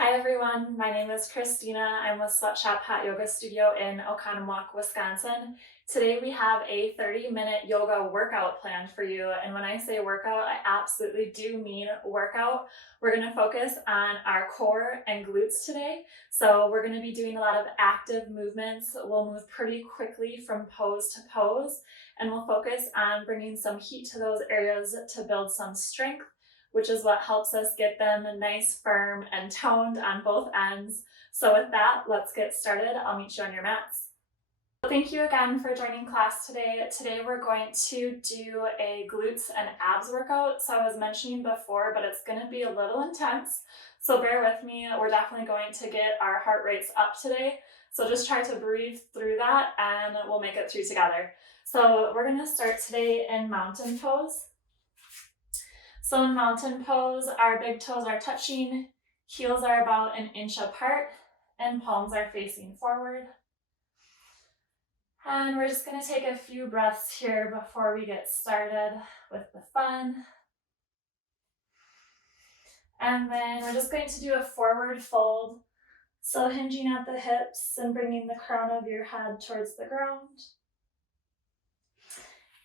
Hi everyone, my name is Christina. I'm with Sweatshop Hot Yoga Studio in Oconomowoc, Wisconsin. Today we have a 30-minute yoga workout planned for you. And when I say workout, I absolutely do mean workout. We're going to focus on our core and glutes today. So we're going to be doing a lot of active movements. We'll move pretty quickly from pose to pose, and we'll focus on bringing some heat to those areas to build some strength, which is what helps us get them nice, firm, and toned on both ends. So with that, let's get started. I'll meet you on your mats. Thank you again for joining class today. Today we're going to do a glutes and abs workout. So I was mentioning before, but it's going to be a little intense. So bear with me. We're definitely going to get our heart rates up today. So just try to breathe through that and we'll make it through together. So we're going to start today in mountain pose. So in mountain pose, our big toes are touching, heels are about an inch apart, and palms are facing forward. And we're just going to take a few breaths here before we get started with the fun. And then we're just going to do a forward fold. So hinging at the hips and bringing the crown of your head towards the ground.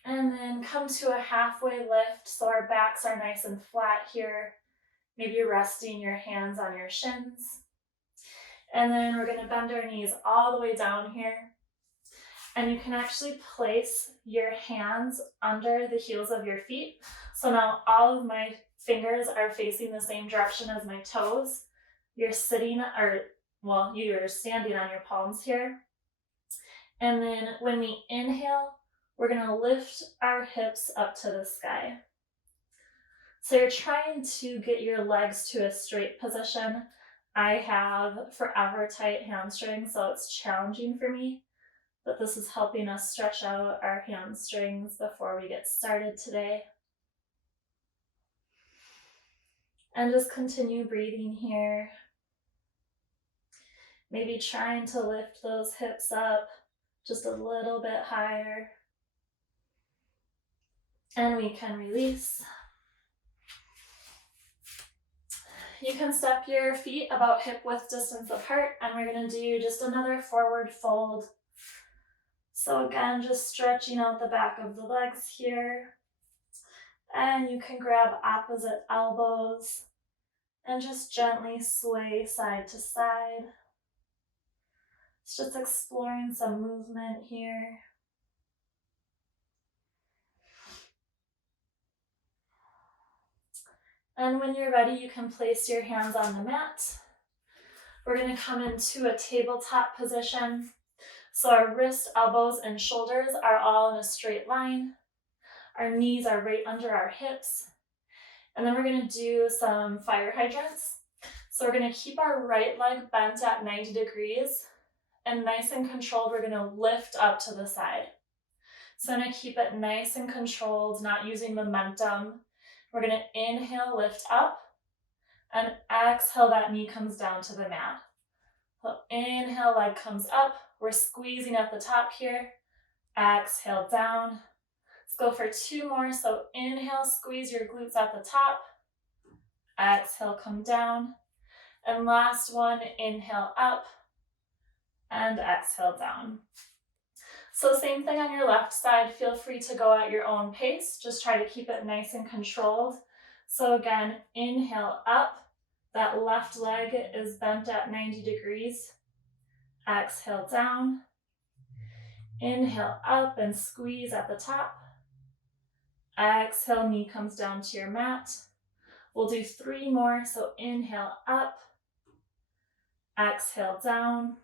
And then come to a halfway lift so our backs are nice and flat here. Maybe resting your hands on your shins. And then we're going to bend our knees all the way down here. And you can actually place your hands under the heels of your feet. So now all of my fingers are facing the same direction as my toes. You're standing on your palms here. And then when we inhale, we're going to lift our hips up to the sky. So you're trying to get your legs to a straight position. I have forever tight hamstrings, so it's challenging for me, but this is helping us stretch out our hamstrings before we get started today. And just continue breathing here. Maybe trying to lift those hips up just a little bit higher. And we can release. You can step your feet about hip width distance apart, and we're going to do just another forward fold. So again, just stretching out the back of the legs here. And you can grab opposite elbows and just gently sway side to side. It's just exploring some movement here. And when you're ready, you can place your hands on the mat. We're going to come into a tabletop position. So our wrists, elbows, and shoulders are all in a straight line. Our knees are right under our hips. And then we're going to do some fire hydrants. So we're going to keep our right leg bent at 90 degrees. And nice and controlled, we're going to lift up to the side. So I'm going to keep it nice and controlled, not using momentum. We're going to inhale, lift up, and exhale, that knee comes down to the mat. So inhale, leg comes up. We're squeezing at the top here. Exhale, down. Let's go for two more. So inhale, squeeze your glutes at the top. Exhale, come down. And last one, inhale up and exhale down. So same thing on your left side. Feel free to go at your own pace. Just try to keep it nice and controlled. So again, inhale up. That left leg is bent at 90 degrees. Exhale down. Inhale up and squeeze at the top. Exhale, knee comes down to your mat. We'll do three more. So inhale up. Exhale down.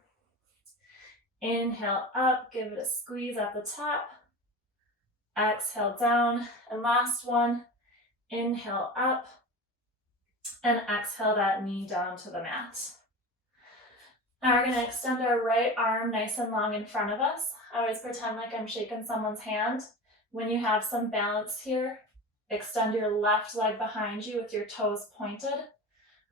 Inhale up, give it a squeeze at the top. Exhale down. And last one, inhale up. And exhale that knee down to the mat. Now we're going to extend our right arm nice and long in front of us. I always pretend like I'm shaking someone's hand. When you have some balance here, extend your left leg behind you with your toes pointed. And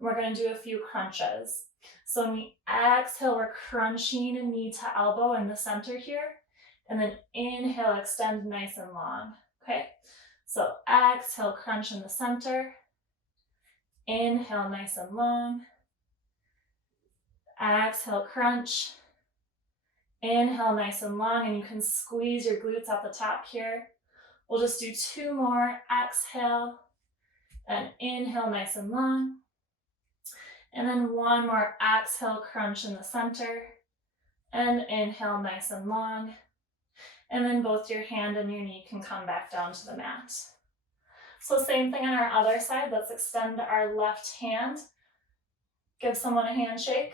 we're going to do a few crunches. So when we exhale, we're crunching knee to elbow in the center here. And then inhale, extend nice and long. Okay? So exhale, crunch in the center. Inhale, nice and long. Exhale, crunch. Inhale, nice and long, and you can squeeze your glutes at the top here. We'll just do 2 more. Exhale, and inhale, nice and long. And then 1 more. Exhale, crunch in the center. And inhale, nice and long. And then both your hand and your knee can come back down to the mat. So same thing on our other side. Let's extend our left hand. Give someone a handshake.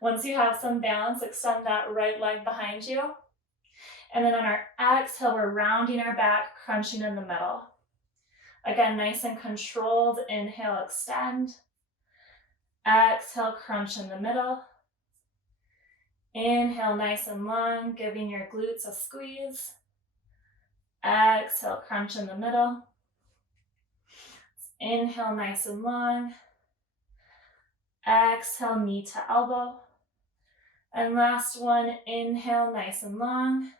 Once you have some balance, extend that right leg behind you. And then on our exhale, we're rounding our back, crunching in the middle. Again, nice and controlled. Inhale, extend. Exhale, crunch in the middle. Inhale, nice and long, giving your glutes a squeeze. Exhale, crunch in the middle. Inhale, nice and long. Exhale, knee to elbow. And last one, inhale, nice and long.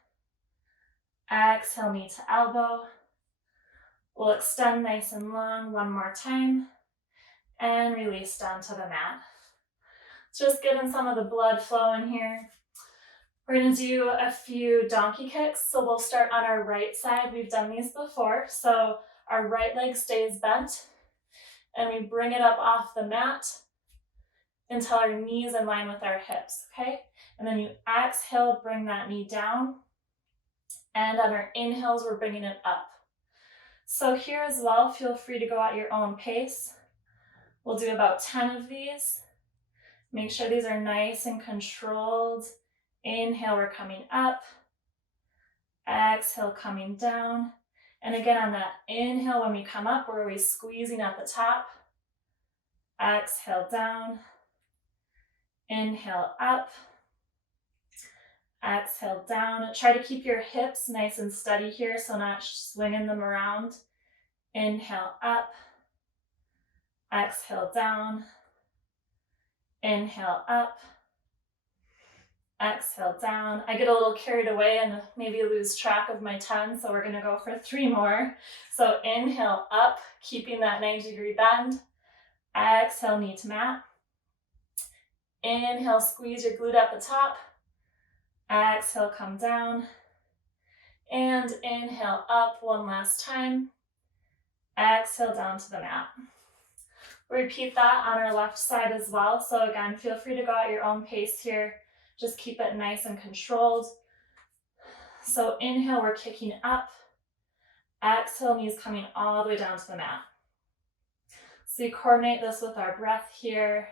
Exhale, knee to elbow. We'll extend nice and long 1 more time. And release down to the mat. Just getting some of the blood flowing here. We're going to do a few donkey kicks. So we'll start on our right side. We've done these before. So our right leg stays bent. And we bring it up off the mat until our knee is in line with our hips, okay? And then you exhale, bring that knee down. And on our inhales, we're bringing it up. So here as well, feel free to go at your own pace. We'll do about 10 of these. Make sure these are nice and controlled. Inhale, we're coming up. Exhale, coming down. And again, on that inhale, when we come up, we're always squeezing at the top. Exhale, down. Inhale, up. Exhale, down. Try to keep your hips nice and steady here, so not swinging them around. Inhale, up. Exhale, down. Inhale, up. Exhale, down. I get a little carried away and maybe lose track of my 10, so we're going to go for 3 more. So inhale, up, keeping that 90-degree bend. Exhale, knee to mat. Inhale, squeeze your glute at the top. Exhale, come down. And inhale, up 1 last time. Exhale, down to the mat. Repeat that on our left side as well. So again, feel free to go at your own pace here. Just keep it nice and controlled. So inhale, we're kicking up. Exhale, knees coming all the way down to the mat. So you coordinate this with our breath here.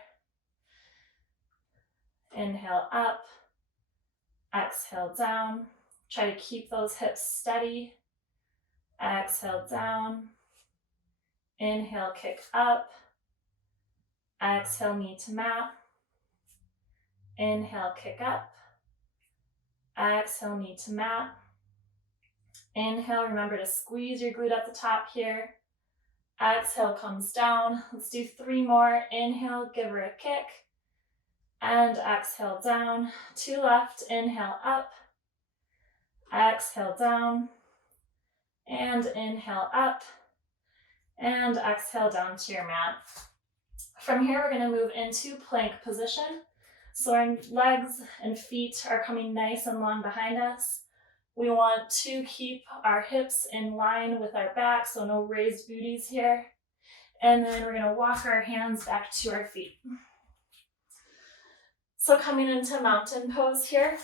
Inhale, up. Exhale, down. Try to keep those hips steady. Exhale, down. Inhale, kick up. Exhale, knee to mat. Inhale, kick up. Exhale, knee to mat. Inhale, remember to squeeze your glute at the top here. Exhale, comes down. Let's do 3 more. Inhale, give her a kick. And exhale, down. 2 left. Inhale, up. Exhale, down. And inhale, up. And exhale, down to your mat. From here, we're going to move into plank position. So our legs and feet are coming nice and long behind us. We want to keep our hips in line with our back, so no raised booties here. And then we're going to walk our hands back to our feet. So coming into mountain pose here.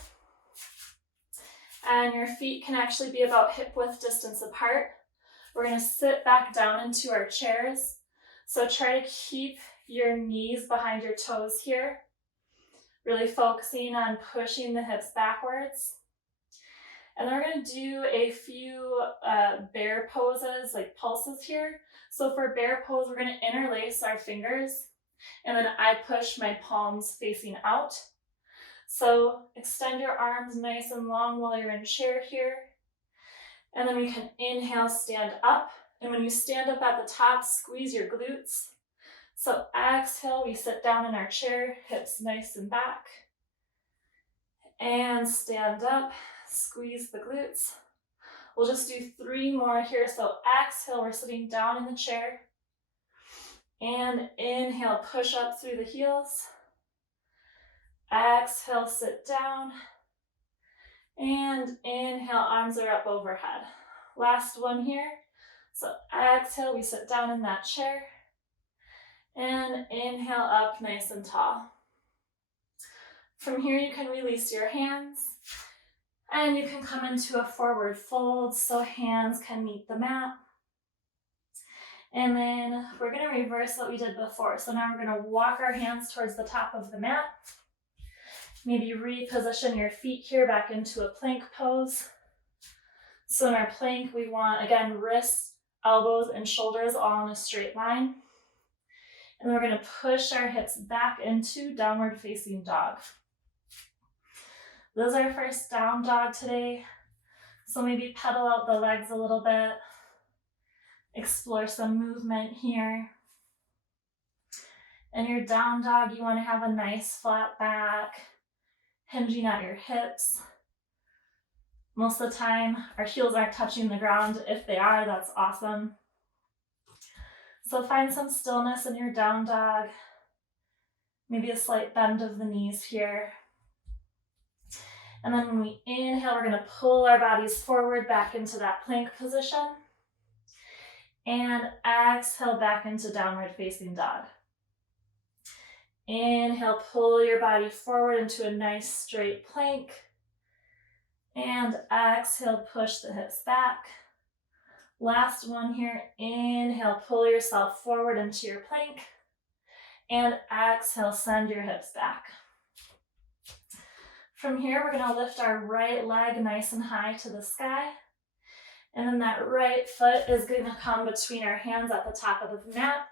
And your feet can actually be about hip width distance apart. We're going to sit back down into our chairs. So try to keep your knees behind your toes here. Really focusing on pushing the hips backwards. And then we're going to do a few bear poses, like pulses here. So for bear pose, we're going to interlace our fingers. And then I push my palms facing out. So extend your arms nice and long while you're in chair here. And then we can inhale, stand up. And when you stand up at the top, squeeze your glutes. So exhale, we sit down in our chair, hips nice and back. And stand up, squeeze the glutes. We'll just do 3 more here. So exhale, we're sitting down in the chair. And inhale, push up through the heels. Exhale, sit down. And inhale, arms are up overhead. Last one here. So exhale, we sit down in that chair. And inhale up nice and tall. From here, you can release your hands. And you can come into a forward fold so hands can meet the mat. And then we're going to reverse what we did before. So now we're going to walk our hands towards the top of the mat. Maybe reposition your feet here back into a plank pose. So in our plank, we want, again, wrists, elbows, and shoulders all in a straight line. And we're going to push our hips back into downward facing dog. This is our first down dog today. So maybe pedal out the legs a little bit. Explore some movement here. In your down dog, you want to have a nice flat back, hinging at your hips. Most of the time, our heels aren't touching the ground. If they are, that's awesome. So find some stillness in your down dog. Maybe a slight bend of the knees here. And then when we inhale, we're going to pull our bodies forward back into that plank position. And exhale back into downward facing dog. Inhale, pull your body forward into a nice straight plank. And exhale, push the hips back. Last one here. Inhale, pull yourself forward into your plank. And exhale, send your hips back. From here, we're going to lift our right leg nice and high to the sky. And then that right foot is going to come between our hands at the top of the mat.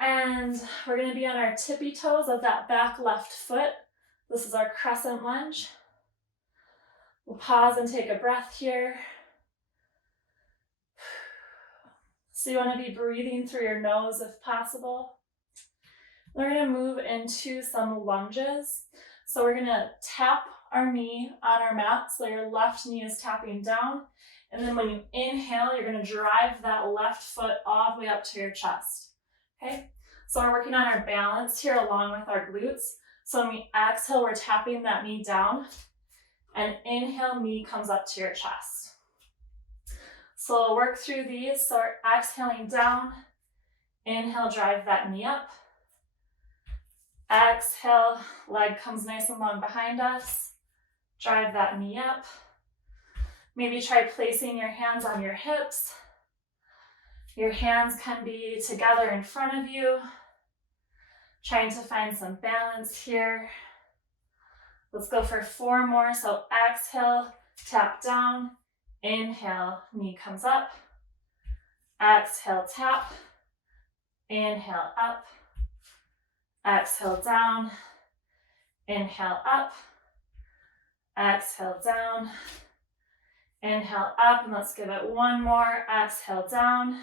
And we're going to be on our tippy toes of that back left foot. This is our Crescent Lunge. We'll pause and take a breath here. So you want to be breathing through your nose if possible. We're going to move into some lunges. So we're going to tap our knee on our mat, so your left knee is tapping down. And then when you inhale, you're going to drive that left foot all the way up to your chest. Okay? So we're working on our balance here along with our glutes. So when we exhale, we're tapping that knee down. And inhale, knee comes up to your chest. So we'll work through these. So we're exhaling down. Inhale, drive that knee up. Exhale, leg comes nice and long behind us. Drive that knee up. Maybe try placing your hands on your hips. Your hands can be together in front of you. Trying to find some balance here. Let's go for 4 more. So exhale, tap down. Inhale, knee comes up. Exhale, tap. Inhale, up. Exhale, down. Inhale, up. Exhale, down. Inhale, up. And let's give it 1 more. Exhale, down.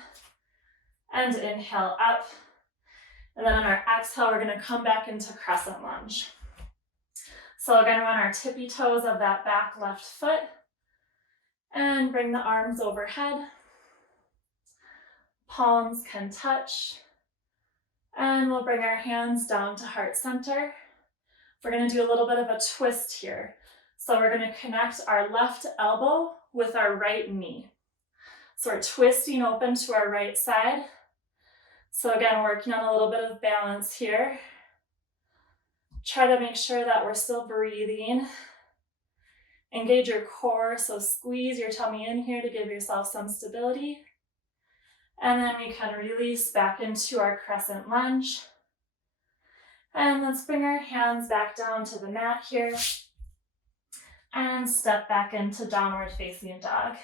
And inhale, up. And then on our exhale, we're going to come back into Crescent Lunge. So again, we're on our tippy toes of that back left foot. And bring the arms overhead. Palms can touch. And we'll bring our hands down to heart center. We're going to do a little bit of a twist here. So we're going to connect our left elbow with our right knee. So we're twisting open to our right side. So again, working on a little bit of balance here. Try to make sure that we're still breathing. Engage your core, so squeeze your tummy in here to give yourself some stability. And then we can release back into our Crescent Lunge. And let's bring our hands back down to the mat here. And step back into Downward Facing Dog.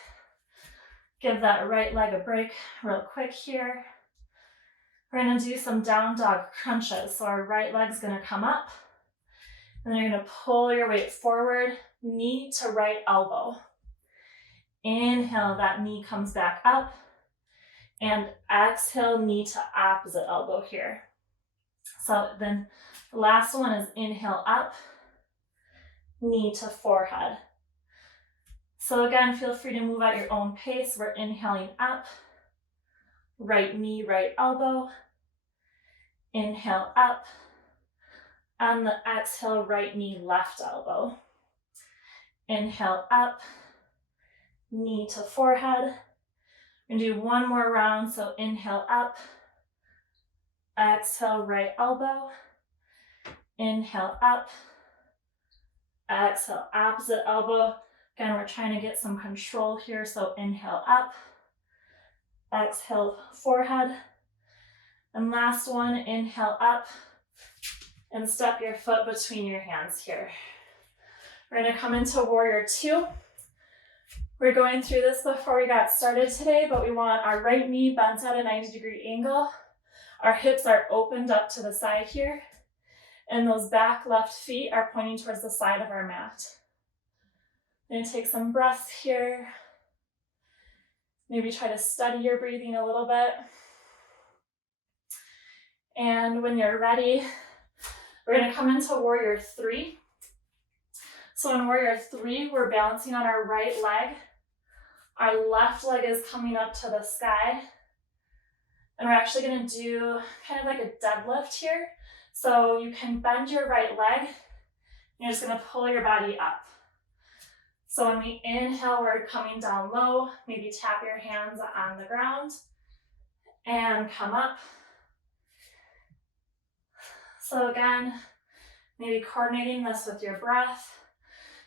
Give that right leg a break real quick here. We're going to do some down dog crunches. So our right leg's going to come up. And then you're going to pull your weight forward, knee to right elbow. Inhale, that knee comes back up. And exhale, knee to opposite elbow here. So then the last one is inhale up, knee to forehead. So again, feel free to move at your own pace. We're inhaling up, right knee, right elbow. Inhale up, On the exhale, right knee, left elbow. Inhale up, knee to forehead. We're gonna do one more round, so inhale up, exhale, right elbow. Inhale up, exhale, opposite elbow. Again, we're trying to get some control here, so inhale up, exhale, forehead. And last one, inhale up, and step your foot between your hands here. We're gonna come into warrior two. We're going through this before we got started today, but we want our right knee bent at a 90-degree angle. Our hips are opened up to the side here, and those back left feet are pointing towards the side of our mat. I'm gonna take some breaths here. Maybe try to steady your breathing a little bit. And when you're ready, we're gonna come into warrior three. So in warrior three, we're balancing on our right leg. Our left leg is coming up to the sky. And we're actually gonna do kind of like a deadlift here. So you can bend your right leg. You're just gonna pull your body up. So when we inhale, we're coming down low. Maybe tap your hands on the ground and come up. So again, maybe coordinating this with your breath.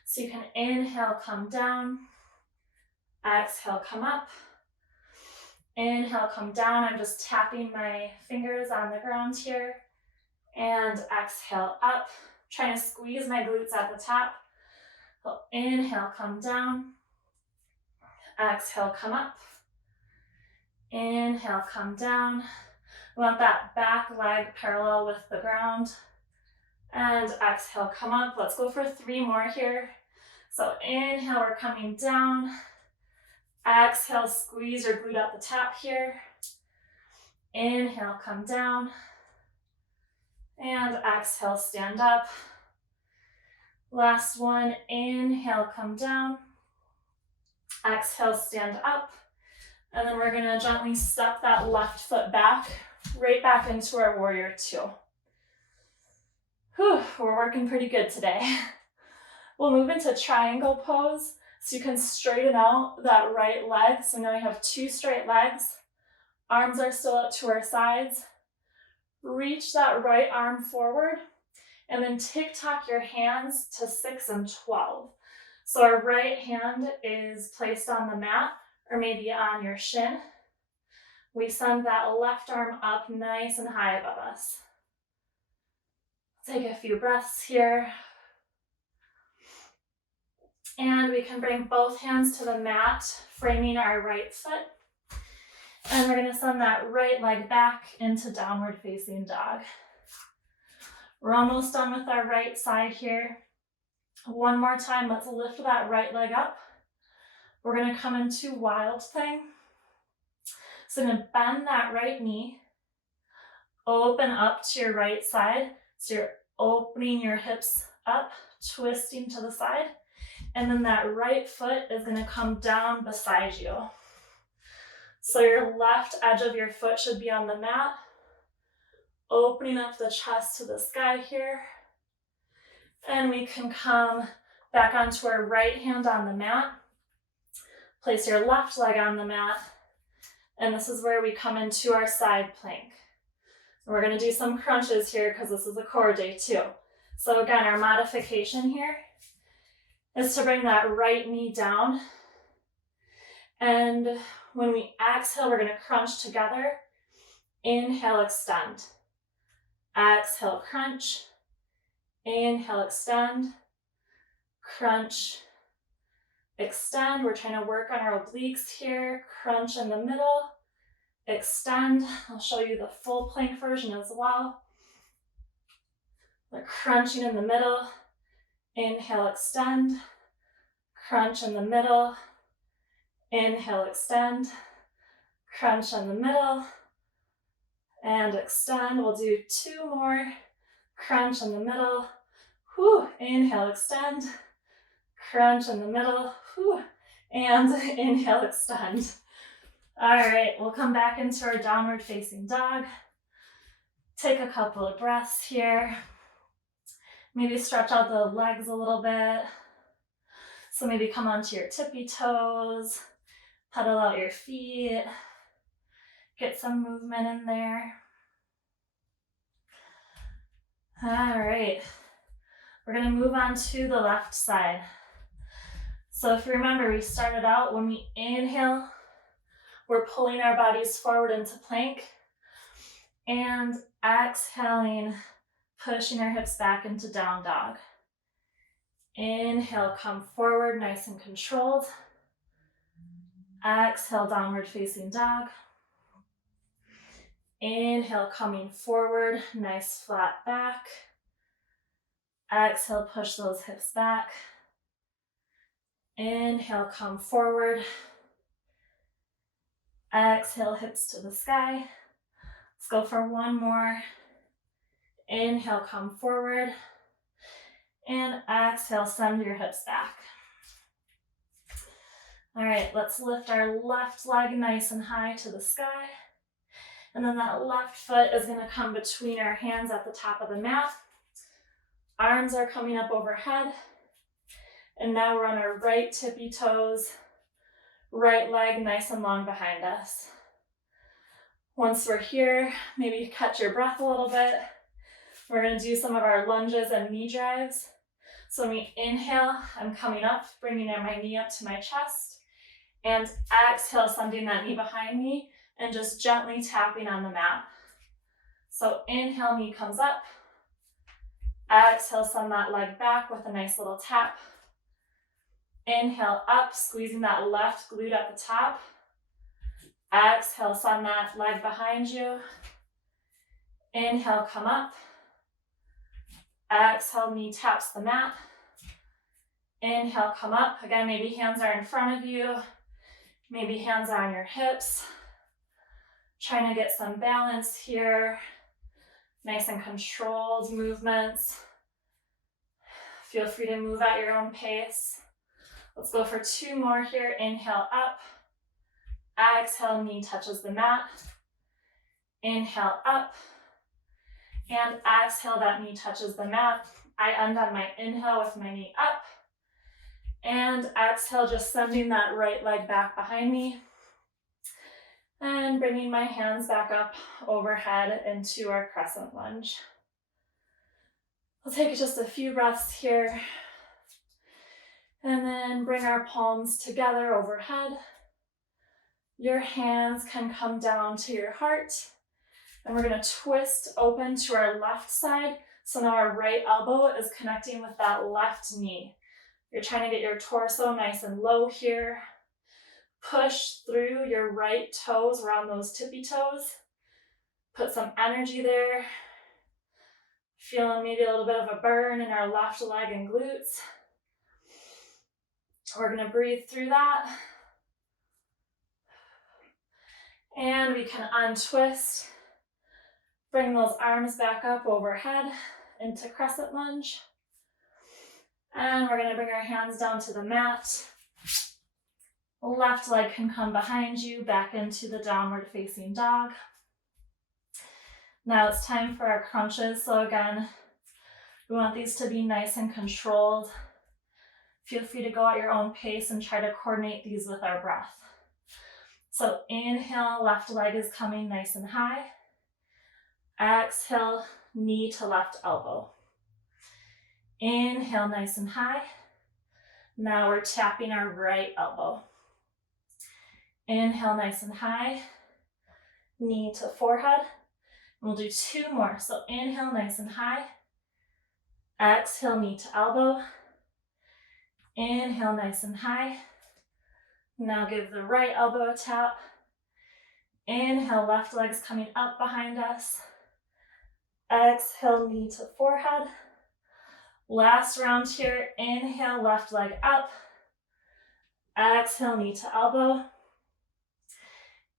So you can inhale, come down. Exhale, come up. Inhale, come down. I'm just tapping my fingers on the ground here. And exhale, up. Trying to squeeze my glutes at the top. So inhale, come down. Exhale, come up. Inhale, come down. We want that back leg parallel with the ground. And exhale, come up. Let's go for three more here. So inhale, we're coming down. Exhale, squeeze your glute at the top here. Inhale, come down. And exhale, stand up. Last one, inhale, come down. Exhale, stand up. And then we're gonna gently step that left foot back, right back into our warrior two. Whew, we're working pretty good today. We'll move into triangle pose. So you can straighten out that right leg. So now we have two straight legs. Arms are still up to our sides. Reach that right arm forward. And then tick-tock your hands to 6 and 12. So our right hand is placed on the mat or maybe on your shin. We send that left arm up nice and high above us. Take a few breaths here. And we can bring both hands to the mat, framing our right foot. And we're gonna send that right leg back into downward facing dog. We're almost done with our right side here. One more time, let's lift that right leg up. We're gonna come into wild thing. So I'm gonna bend that right knee, open up to your right side. So you're opening your hips up, twisting to the side. And then that right foot is gonna come down beside you. So your left edge of your foot should be on the mat. Opening up the chest to the sky here. And we can come back onto our right hand on the mat. Place your left leg on the mat. And this is where we come into our side plank. We're gonna do some crunches here because this is a core day too. So again, our modification here is to bring that right knee down. And when we exhale, we're gonna crunch together. Inhale, extend. Exhale, crunch. Inhale, extend. Crunch, extend. We're trying to work on our obliques here. Crunch in the middle. Extend. I'll show you the full plank version as well. We're crunching in the middle. Inhale, extend. Crunch in the middle. Inhale, extend. Crunch in the middle. And extend. We'll do two more. Crunch in the middle. Whew. Inhale, extend. Crunch in the middle. Whew. And inhale, extend. All right, we'll come back into our downward facing dog. Take a couple of breaths here. Maybe stretch out the legs a little bit. So maybe come onto your tippy toes, pedal out your feet, get some movement in there. All right, we're gonna move on to the left side. So if you remember, we started out when we inhale, we're pulling our bodies forward into plank, and exhaling, pushing our hips back into down dog. Inhale, come forward, nice and controlled. Exhale, downward facing dog. Inhale, coming forward, nice flat back. Exhale, push those hips back. Inhale, come forward. Exhale, hips to the sky. Let's go for one more. Inhale, come forward. And exhale, send your hips back. All right, let's lift our left leg nice and high to the sky. And then that left foot is gonna come between our hands at the top of the mat. Arms are coming up overhead. And now we're on our right tippy toes, right leg nice and long behind us. Once we're here, maybe catch your breath a little bit. We're gonna do some of our lunges and knee drives. So when we inhale, I'm coming up, bringing my knee up to my chest, and exhale, sending that knee behind me, and just gently tapping on the mat. So inhale, knee comes up. Exhale, send that leg back with a nice little tap. Inhale up, squeezing that left glute at the top. Exhale, send that leg behind you. Inhale, come up. Exhale, knee taps the mat. Inhale, come up. Again, maybe hands are in front of you. Maybe hands are on your hips. Trying to get some balance here. Nice and controlled movements. Feel free to move at your own pace. Let's go for two more here. Inhale up. Exhale, knee touches the mat. Inhale up. And exhale, that knee touches the mat. I end on my inhale with my knee up. And exhale, just sending that right leg back behind me. And bringing my hands back up overhead into our crescent lunge. We'll take just a few breaths here. And then bring our palms together overhead. Your hands can come down to your heart. And we're gonna twist open to our left side. So now our right elbow is connecting with that left knee. You're trying to get your torso nice and low here. Push through your right toes around those tippy toes. Put some energy there. Feeling maybe a little bit of a burn in our left leg and glutes. We're gonna breathe through that. And we can untwist. Bring those arms back up overhead into crescent lunge. And we're gonna bring our hands down to the mat. Left leg can come behind you, back into the downward facing dog. Now it's time for our crunches. So again, we want these to be nice and controlled. Feel free to go at your own pace and try to coordinate these with our breath. So inhale, left leg is coming nice and high. Exhale, knee to left elbow. Inhale, nice and high. Now we're tapping our right elbow. Inhale, nice and high. Knee to forehead. And we'll do two more. So inhale, nice and high. Exhale, knee to elbow. Inhale, nice and high. Now give the right elbow a tap. Inhale, left leg's coming up behind us. Exhale, knee to forehead. Last round here. Inhale, left leg up. Exhale, knee to elbow.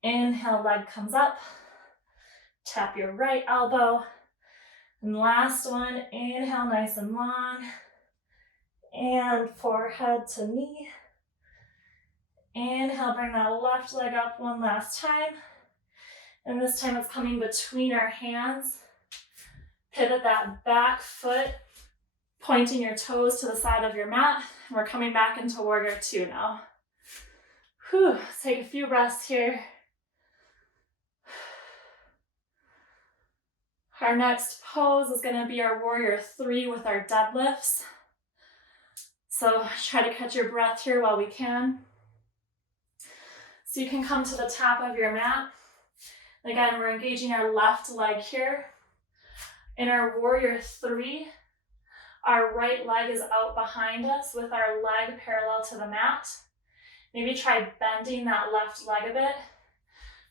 Inhale, leg comes up. Tap your right elbow. And last one, inhale, nice and long. And forehead to knee. Inhale, bring that left leg up one last time. And this time it's coming between our hands. Pivot that back foot pointing your toes to the side of your mat. And we're coming back into warrior two now. Whew, take a few breaths here. Our next pose is going to be our warrior three with our deadlifts. So try to catch your breath here while we can. So you can come to the top of your mat. Again, we're engaging our left leg here. In our warrior three, our right leg is out behind us with our leg parallel to the mat. Maybe try bending that left leg a bit.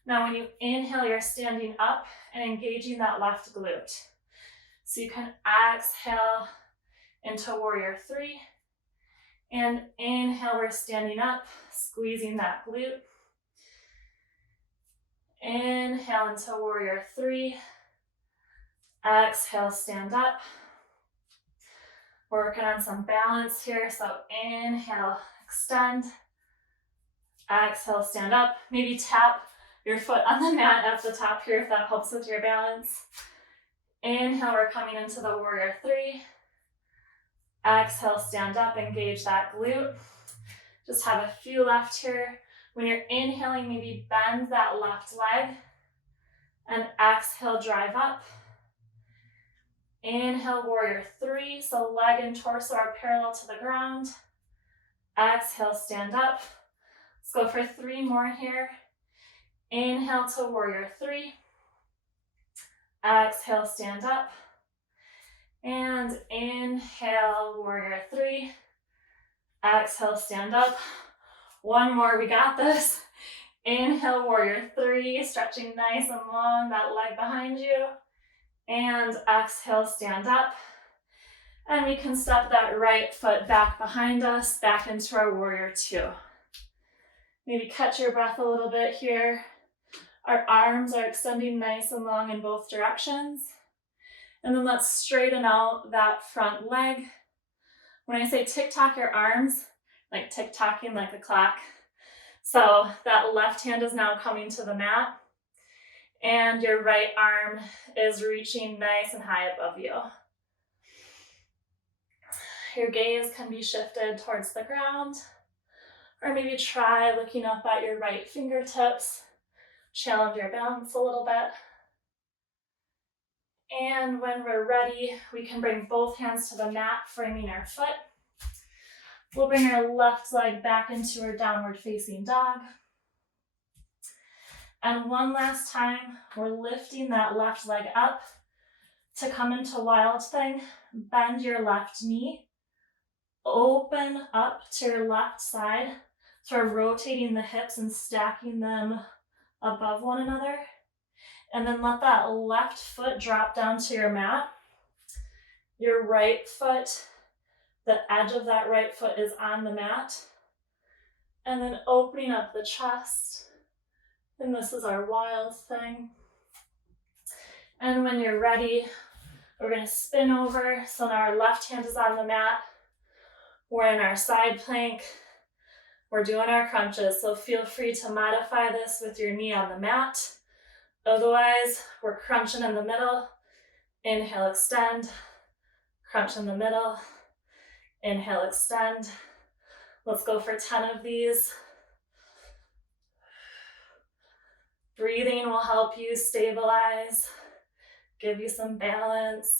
Now when you inhale, you're standing up and engaging that left glute. So you can exhale into warrior three. And inhale, we're standing up, squeezing that glute. Inhale into warrior three. Exhale, stand up. We're working on some balance here. So inhale, extend. Exhale, stand up. Maybe tap your foot on the mat at the top here if that helps with your balance. Inhale, we're coming into the warrior three. Exhale, stand up, engage that glute. Just have a few left here. When you're inhaling, maybe bend that left leg. And exhale, drive up. Inhale, warrior three. So leg and torso are parallel to the ground. Exhale, stand up. Let's go for three more here. Inhale to warrior three. Exhale, stand up. And inhale, warrior three. Exhale, stand up. One more, we got this. Inhale, warrior three, stretching nice and long, that leg behind you. And exhale, stand up. And we can step that right foot back behind us, back into our warrior two. Maybe catch your breath a little bit here. Our arms are extending nice and long in both directions. And then let's straighten out that front leg. When I say tick-tock your arms, like tick-tocking like a clock. So that left hand is now coming to the mat. And your right arm is reaching nice and high above you. Your gaze can be shifted towards the ground. Or maybe try looking up at your right fingertips. Challenge your balance a little bit. And when we're ready, we can bring both hands to the mat, framing our foot. We'll bring our left leg back into our downward facing dog. And one last time, we're lifting that left leg up to come into wild thing. Bend your left knee. Open up to your left side. So we're rotating the hips and stacking them above one another. And then let that left foot drop down to your mat. Your right foot, the edge of that right foot is on the mat. And then opening up the chest. And this is our wild thing. And when you're ready, we're going to spin over. So now our left hand is on the mat. We're in our side plank. We're doing our crunches. So feel free to modify this with your knee on the mat. Otherwise, we're crunching in the middle. Inhale, extend. Crunch in the middle. Inhale, extend. Let's go for 10 of these. Breathing will help you stabilize, give you some balance.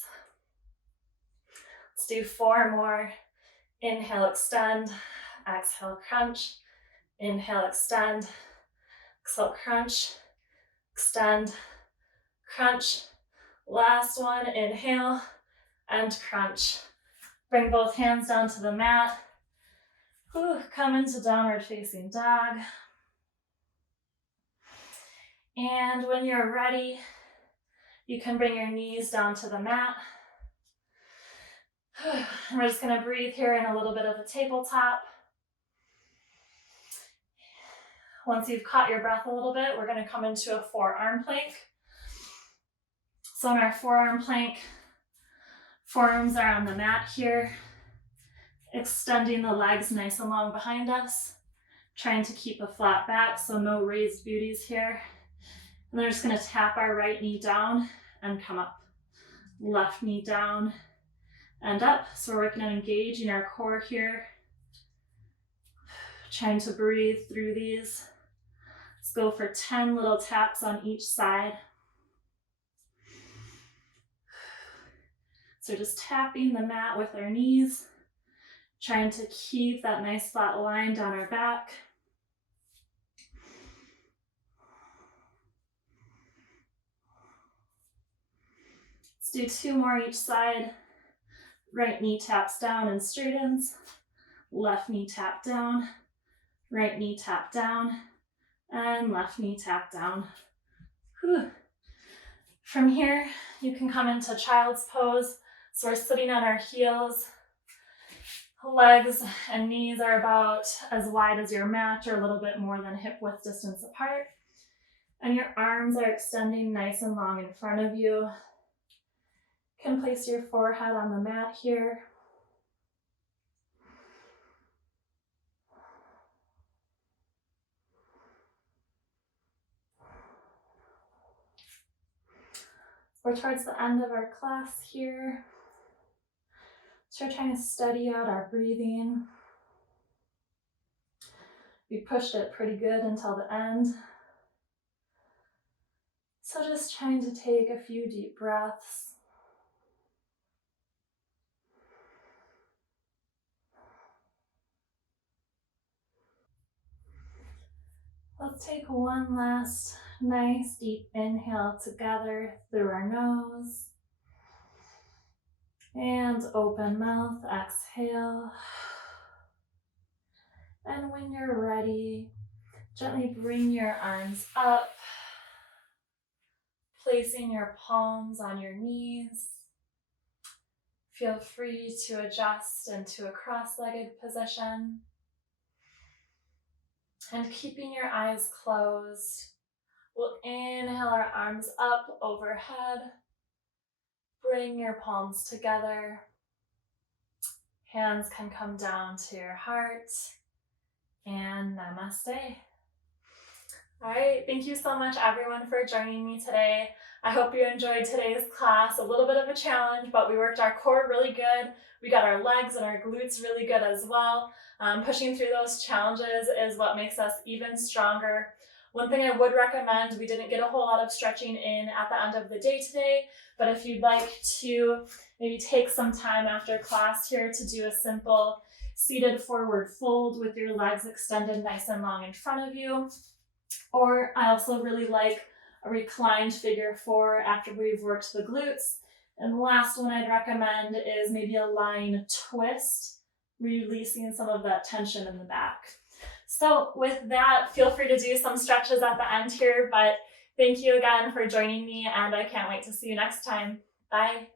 Let's do 4 more. Inhale, extend. Exhale, crunch. Inhale, extend. Exhale, crunch. Extend, crunch. Last one, inhale and crunch. Bring both hands down to the mat. Come into downward facing dog. And when you're ready, you can bring your knees down to the mat. And we're just going to breathe here in a little bit of a tabletop. Once you've caught your breath a little bit, we're going to come into a forearm plank. So in our forearm plank, forearms are on the mat here, extending the legs nice and long behind us, trying to keep a flat back, so no raised booties here. And we're just going to tap our right knee down and come up. Left knee down and up. So we're working on engaging our core here. Trying to breathe through these. Let's go for 10 little taps on each side. So just tapping the mat with our knees, trying to keep that nice flat line down our back. Let's do 2 more each side. Right knee taps down and straightens. Left knee tap down. Right knee tap down. And left knee tap down. Whew. From here, you can come into child's pose. So we're sitting on our heels. Legs and knees are about as wide as your mat or a little bit more than hip width distance apart. And your arms are extending nice and long in front of you. You can place your forehead on the mat here. We're towards the end of our class here. So we're trying to steady out our breathing. We pushed it pretty good until the end. So just trying to take a few deep breaths. Let's take one last nice deep inhale together through our nose. And open mouth, exhale. And when you're ready, gently bring your arms up, placing your palms on your knees. Feel free to adjust into a cross-legged position. And keeping your eyes closed, we'll inhale our arms up overhead. Bring your palms together. Hands can come down to your heart. And namaste. All right, thank you so much everyone for joining me today. I hope you enjoyed today's class. A little bit of a challenge, but we worked our core really good. We got our legs and our glutes really good as well. Pushing through those challenges is what makes us even stronger. One thing I would recommend, we didn't get a whole lot of stretching in at the end of the day today, but if you'd like to maybe take some time after class here to do a simple seated forward fold with your legs extended nice and long in front of you. Or I also really like a reclined figure 4 after we've worked the glutes. And the last one I'd recommend is maybe a lying twist, releasing some of that tension in the back. So with that, feel free to do some stretches at the end here, but thank you again for joining me and I can't wait to see you next time. Bye.